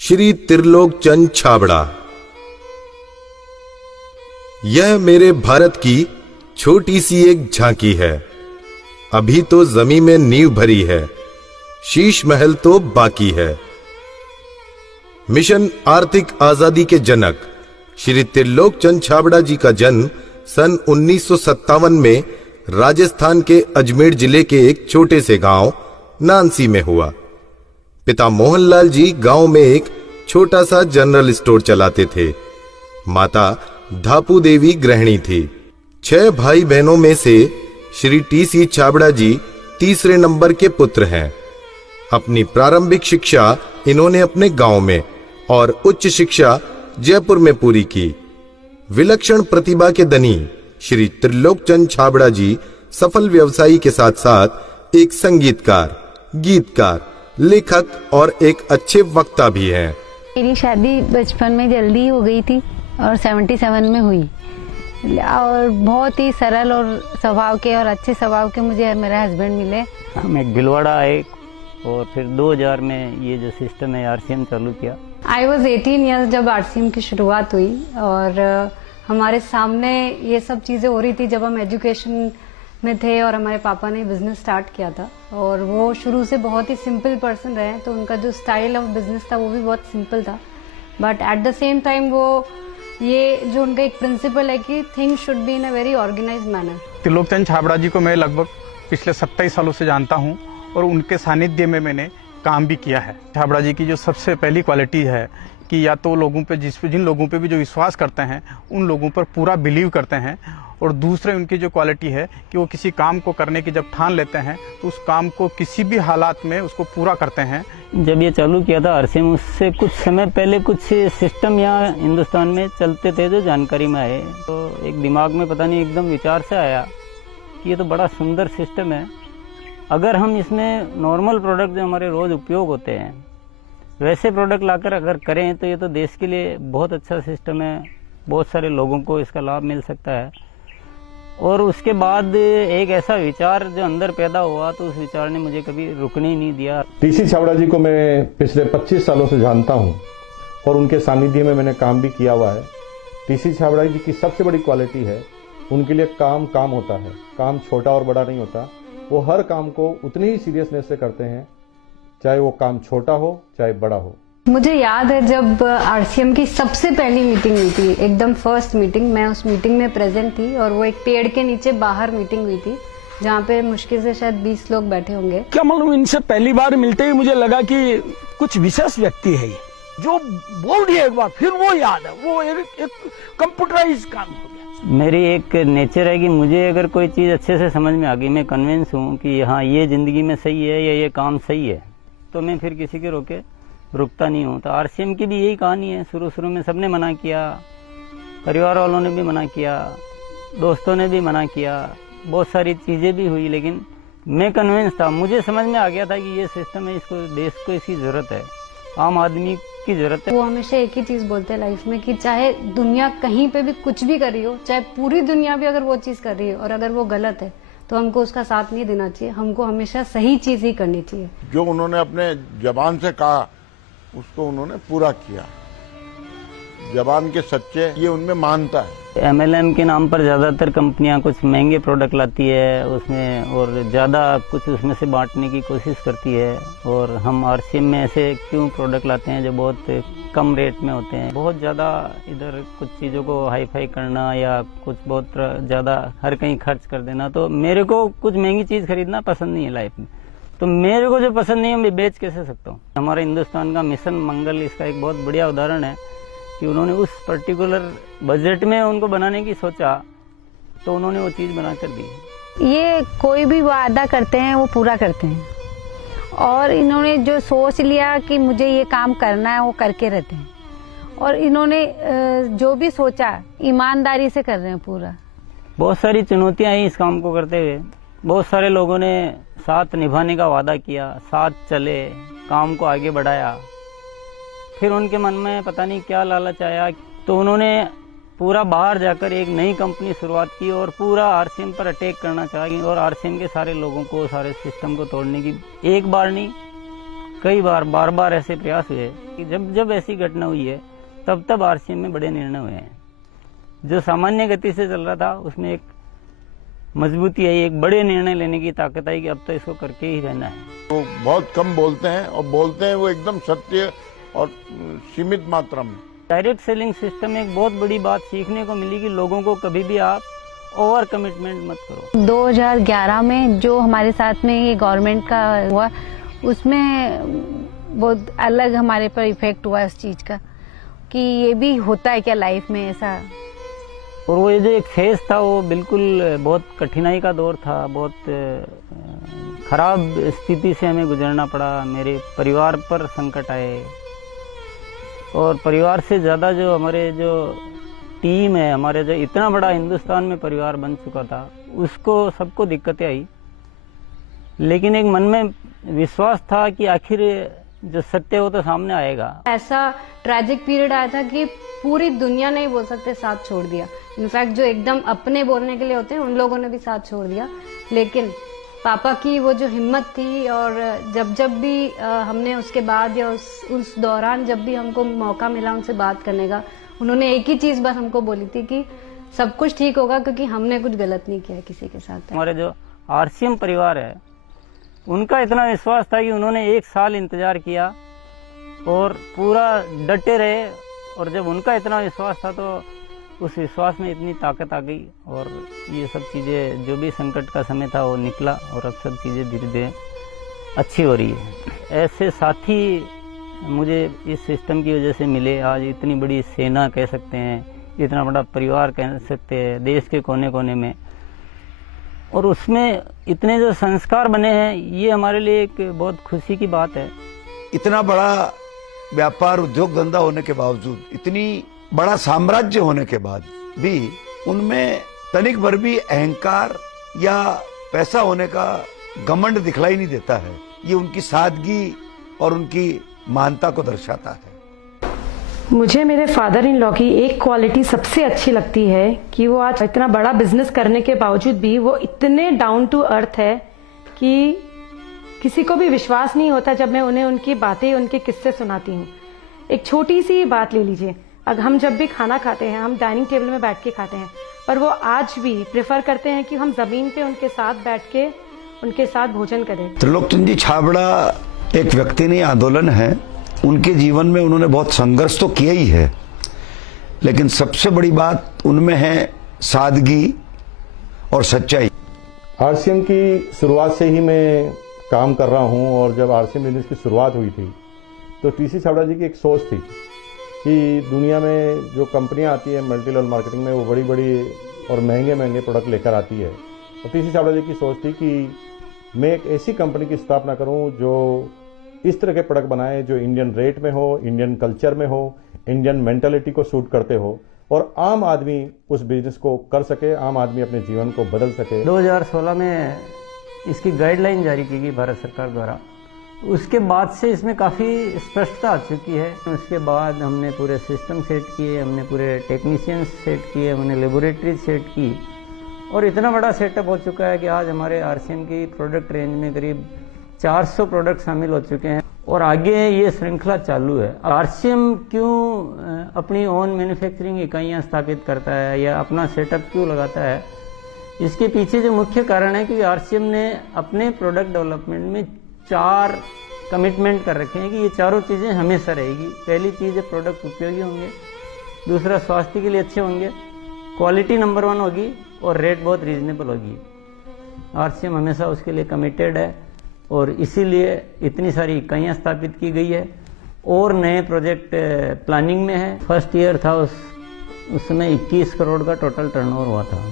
श्री त्रिलोक चंद छाबड़ा। यह मेरे भारत की छोटी सी एक झांकी है। अभी तो जमीन में नींव भरी है, शीश महल तो बाकी है। मिशन आर्थिक आजादी के जनक श्री त्रिलोक चंद छाबड़ा जी का जन्म सन 1957 में राजस्थान के अजमेर जिले के एक छोटे से गांव नानसी में हुआ। पिता मोहनलाल जी गांव में एक छोटा सा जनरल स्टोर चलाते थे। माता धापू देवी गृहिणी थी। 6 भाई बहनों में से श्री टी.सी. छाबड़ा जी तीसरे नंबर के पुत्र हैं। अपनी प्रारंभिक शिक्षा इन्होंने अपने गांव में और उच्च शिक्षा जयपुर में पूरी की। विलक्षण प्रतिभा के धनी श्री त्रिलोक चंद छाबड़ा जी सफल व्यवसायी के साथ साथ एक संगीतकार, गीतकार, लेखक और एक अच्छे वक्ता भी हैं। मेरी शादी बचपन में जल्दी हो गई थी और 77 में हुई और बहुत ही सरल और स्वभाव के और अच्छे स्वभाव के मुझे मेरा हस्बैंड मिले। हम एक भिलवाड़ा आए और फिर 2000 में ये जो सिस्टम है आरसीएम चालू किया। आई वॉज 18 ईयर्स जब आरसीएम की शुरुआत हुई और हमारे सामने ये सब चीज़ें हो रही थी जब हम एजुकेशन में थे और हमारे पापा ने बिजनेस स्टार्ट किया था और वो शुरू से बहुत ही सिंपल पर्सन रहे, तो उनका जो स्टाइल ऑफ बिजनेस था वो भी बहुत सिंपल था। But at the same time वो ये जो उनका एक प्रिंसिपल है कि things should be in a very organised manner. Trilok Chand Chhabra ji को मैं लगभग पिछले 27 सालों से जानता हूं और उनके सानिध्य में मैंने काम भी किया है। छाबड़ा जी की जो सबसे पहली क्वालिटी है कि या तो लोगों पे जिन लोगों पे भी जो विश्वास करते हैं उन लोगों पर पूरा बिलीव करते हैं, और दूसरे उनकी जो क्वालिटी है कि वो किसी काम को करने की जब ठान लेते हैं तो उस काम को किसी भी हालात में उसको पूरा करते हैं। जब ये चालू किया था आरसीएम, उससे कुछ समय पहले कुछ सिस्टम यहाँ हिंदुस्तान में चलते थे जो जानकारी में आए, तो एक दिमाग में पता नहीं एकदम विचार से आया कि ये तो बड़ा सुंदर सिस्टम है। अगर हम इसमें नॉर्मल प्रोडक्ट जो हमारे रोज़ उपयोग होते हैं वैसे प्रोडक्ट लाकर अगर करें तो ये तो देश के लिए बहुत अच्छा सिस्टम है, बहुत सारे लोगों को इसका लाभ मिल सकता है। और उसके बाद एक ऐसा विचार जो अंदर पैदा हुआ तो उस विचार ने मुझे कभी रुकने ही नहीं दिया। टी.सी. छाबड़ा जी को मैं पिछले 25 सालों से जानता हूं और उनके सानिध्य में मैंने काम भी किया हुआ है। टी.सी. छाबड़ा जी की सबसे बड़ी क्वालिटी है उनके लिए काम होता है। काम छोटा और बड़ा नहीं होता, वो हर काम को उतनी ही सीरियसनेस से करते हैं, चाहे वो काम छोटा हो चाहे बड़ा हो। मुझे याद है जब आरसीएम की सबसे पहली मीटिंग हुई थी, एकदम फर्स्ट मीटिंग, मैं उस मीटिंग में प्रेजेंट थी और वो एक पेड़ के नीचे बाहर मीटिंग हुई थी जहाँ पे मुश्किल से शायद 20 लोग बैठे होंगे। क्या मालूम, इनसे पहली बार मिलते ही मुझे लगा कि कुछ विशेष व्यक्ति है जो बोल दिया एक बार फिर वो याद है, वो एक कंप्यूटराइज काम हो गया। मेरी एक नेचर है कि मुझे अगर कोई चीज़ अच्छे से समझ में आ गई, मैं कन्विंस हूँ कि हाँ ये जिंदगी में सही है या ये काम सही है, तो मैं फिर किसी के रोके रुकता नहीं हूँ। तो आरसीएम की भी यही कहानी है। शुरू में सबने मना किया, परिवार वालों ने भी मना किया, दोस्तों ने भी मना किया, बहुत सारी चीज़ें भी हुई, लेकिन मैं कन्विंस था, मुझे समझ में आ गया था कि ये सिस्टम है, इसको देश को इसकी ज़रूरत है, आम आदमी की ज़रूरत है। वो हमेशा एक ही चीज़ बोलते हैं लाइफ में कि चाहे दुनिया कहीं पे भी कुछ भी कर रही हो, चाहे पूरी दुनिया भी अगर वो चीज़ कर रही है और अगर वो गलत है तो हमको उसका साथ नहीं देना चाहिए, हमको हमेशा सही चीज़ ही करनी चाहिए। जो उन्होंने अपने जबान से कहा उसको उन्होंने पूरा किया। जबान के सच्चे ये उनमें मानता है। एमएलएम के नाम पर ज़्यादातर कंपनियां कुछ महंगे प्रोडक्ट लाती है उसमें और ज़्यादा कुछ उसमें से बांटने की कोशिश करती है, और हम आरसीएम में ऐसे क्यों प्रोडक्ट लाते हैं जो बहुत कम रेट में होते हैं। बहुत ज़्यादा इधर कुछ चीज़ों को हाई फाई करना या कुछ बहुत ज़्यादा हर कहीं खर्च कर देना, तो मेरे को कुछ महंगी चीज़ खरीदना पसंद नहीं है लाइफ में। तो मेरे को जो पसंद नहीं है मैं बेच कैसे सकता हूँ। हमारे हिंदुस्तान का मिशन मंगल इसका एक बहुत बढ़िया उदाहरण है कि उन्होंने उस पर्टिकुलर बजट में उनको बनाने की सोचा तो उन्होंने वो चीज़ बना कर दी। ये कोई भी वादा करते हैं वो पूरा करते हैं और इन्होंने जो सोच लिया कि मुझे ये काम करना है वो करके रहते हैं, और इन्होंने जो भी सोचा ईमानदारी से कर रहे हैं पूरा। बहुत सारी चुनौतियाँ आई इस काम को करते हुए। बहुत सारे लोगों ने साथ निभाने का वादा किया, साथ चले, काम को आगे बढ़ाया, फिर उनके मन में पता नहीं क्या लालच आया तो उन्होंने पूरा बाहर जाकर एक नई कंपनी शुरुआत की और पूरा आरसीएम पर अटैक करना चाहिए और आरसीएम के सारे लोगों को, सारे सिस्टम को तोड़ने की एक बार नहीं कई बार बार ऐसे प्रयास हुए कि जब ऐसी घटना हुई है तब आरसीएम में बड़े निर्णय हुए हैं। जो सामान्य गति से चल रहा था उसमें एक मजबूती आई, एक बड़े निर्णय लेने की ताकत आई कि अब तो इसको करके ही रहना है। वो बहुत कम बोलते हैं और बोलते हैं वो एकदम सत्य और सीमित मात्रा में। डायरेक्ट सेलिंग सिस्टम में एक बहुत बड़ी बात सीखने को मिली कि लोगों को कभी भी आप ओवर कमिटमेंट मत करो। 2011 में जो हमारे साथ में ये गवर्नमेंट का हुआ, उसमें बहुत अलग हमारे पर इफेक्ट हुआ इस चीज का कि ये भी होता है क्या लाइफ में ऐसा। और वो ये जो एक फेज था वो बिल्कुल बहुत कठिनाई का दौर था, बहुत खराब स्थिति से हमें गुजरना पड़ा। मेरे परिवार पर संकट आए और परिवार से ज़्यादा जो हमारे जो टीम है, हमारे जो इतना बड़ा हिंदुस्तान में परिवार बन चुका था, उसको सबको दिक्कतें आई। लेकिन एक मन में विश्वास था कि आखिर जो सत्य हो तो सामने आएगा। ऐसा ट्रैजिक पीरियड आया था कि पूरी दुनिया ने ही बोल सकते साथ छोड़ दिया। इनफैक्ट जो एकदम अपने बोलने के लिए होते हैं उन लोगों ने भी साथ छोड़ दिया। लेकिन पापा की वो जो हिम्मत थी, और जब भी हमने उसके बाद या उस दौरान जब भी हमको मौका मिला उनसे बात करने का, उन्होंने एक ही चीज बस हमको बोली थी कि सब कुछ ठीक होगा क्योंकि हमने कुछ गलत नहीं किया किसी के साथ। हमारे जो आरसीएम परिवार है उनका इतना विश्वास था कि उन्होंने 1 साल इंतजार किया और पूरा डटे रहे। और जब उनका इतना विश्वास था तो उस विश्वास में इतनी ताकत आ गई और ये सब चीज़ें, जो भी संकट का समय था वो निकला और अब सब चीज़ें धीरे धीरे अच्छी हो रही है। ऐसे साथी मुझे इस सिस्टम की वजह से मिले। आज इतनी बड़ी सेना कह सकते हैं, इतना बड़ा परिवार कह सकते हैं देश के कोने कोने में, और उसमें इतने जो संस्कार बने हैं, ये हमारे लिए एक बहुत खुशी की बात है। इतना बड़ा व्यापार उद्योग धंधा होने के बावजूद, इतनी बड़ा साम्राज्य होने के बाद भी उनमें तनिक भर भी अहंकार या पैसा होने का घमंड दिखलाई नहीं देता है। ये उनकी सादगी और उनकी मानता को दर्शाता है। मुझे मेरे फादर इन लॉ की एक क्वालिटी सबसे अच्छी लगती है कि वो आज इतना बड़ा बिजनेस करने के बावजूद भी वो इतने डाउन टू अर्थ है कि किसी को भी विश्वास नहीं होता जब मैं उन्हें उनकी बातें, उनके किस्से सुनाती हूँ। एक छोटी सी बात ले लीजिए, अगर हम जब भी खाना खाते हैं हम डाइनिंग टेबल में बैठ के खाते हैं, पर वो आज भी प्रेफर करते हैं कि हम जमीन पे उनके साथ बैठ के उनके साथ भोजन करें। त्रिलोकचंद जी छाबड़ा एक व्यक्ति नहीं, आंदोलन है। उनके जीवन में उन्होंने बहुत संघर्ष तो किया ही है, लेकिन सबसे बड़ी बात उनमें है सादगी और सच्चाई। आरसीएम की शुरुआत से ही मैं काम कर रहा हूं, और जब आरसीएम बिजनेस की शुरुआत हुई थी तो टीसी छाबड़ा जी की एक सोच थी कि दुनिया में जो कंपनियां आती है मल्टी लेवल मार्केटिंग में, वो बड़ी बड़ी और महंगे महंगे प्रोडक्ट लेकर आती है। और टीसी छाबड़ा जी की सोच थी कि मैं एक ऐसी कंपनी की स्थापना करूं जो इस तरह के प्रोडक्ट बनाए जो इंडियन रेट में हो, इंडियन कल्चर में हो, इंडियन मेंटालिटी को सूट करते हो, और आम आदमी उस बिजनेस को कर सके, आम आदमी अपने जीवन को बदल सके। 2016 में इसकी गाइडलाइन जारी की गई भारत सरकार द्वारा। उसके बाद से इसमें काफ़ी स्पष्टता आ चुकी है। उसके बाद हमने पूरे सिस्टम सेट किए, हमने पूरे टेक्नीशियंस सेट किए, हमने लेबोरेटरी सेट की, और इतना बड़ा सेटअप हो चुका है कि आज हमारे आरसीएम की प्रोडक्ट रेंज में करीब 400 प्रोडक्ट शामिल हो चुके हैं और आगे ये श्रृंखला चालू है। आरसीएम क्यों अपनी ओन मैन्युफैक्चरिंग इकाइयाँ स्थापित करता है या अपना सेटअप क्यों लगाता है, इसके पीछे जो मुख्य कारण है कि आरसीएम ने अपने प्रोडक्ट डेवलपमेंट में 4 कमिटमेंट कर रखे हैं कि ये चारों चीज़ें हमेशा रहेगी। पहली चीज़ है प्रोडक्ट उपयोगी होंगे, दूसरा स्वास्थ्य के लिए अच्छे होंगे, क्वालिटी नंबर 1 होगी और रेट बहुत रीजनेबल होगी। आरसीएम हमेशा उसके लिए कमिटेड है और इसीलिए इतनी सारी इकाइयाँ स्थापित की गई है और नए प्रोजेक्ट प्लानिंग में है। फर्स्ट ईयर था उस समय 21 करोड़ का टोटल टर्नओवर हुआ था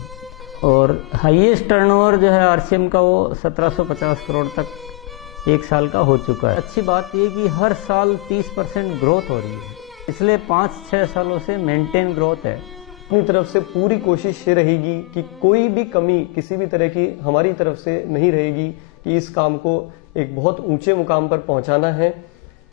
और हाईएस्ट टर्नओवर जो है आरसीएम का वो 1750 करोड़ तक एक साल का हो चुका है। अच्छी बात ये कि हर साल 30% ग्रोथ हो रही है, इसलिए 5-6 सालों से मेंटेन ग्रोथ है। अपनी तरफ से पूरी कोशिश ये रहेगी कि कोई भी कमी किसी भी तरह की हमारी तरफ से नहीं रहेगी, कि इस काम को एक बहुत ऊंचे मुकाम पर पहुंचाना है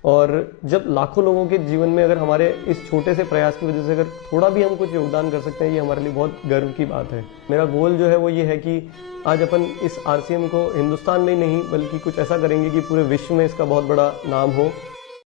और जब लाखों लोगों के जीवन में अगर हमारे इस छोटे से प्रयास की वजह से अगर थोड़ा भी हम कुछ योगदान कर सकते हैं, ये हमारे लिए बहुत गर्व की बात है। मेरा गोल जो है वो ये है कि आज अपन इस RCM को हिंदुस्तान में ही नहीं बल्कि कुछ ऐसा करेंगे कि पूरे विश्व में इसका बहुत बड़ा नाम हो।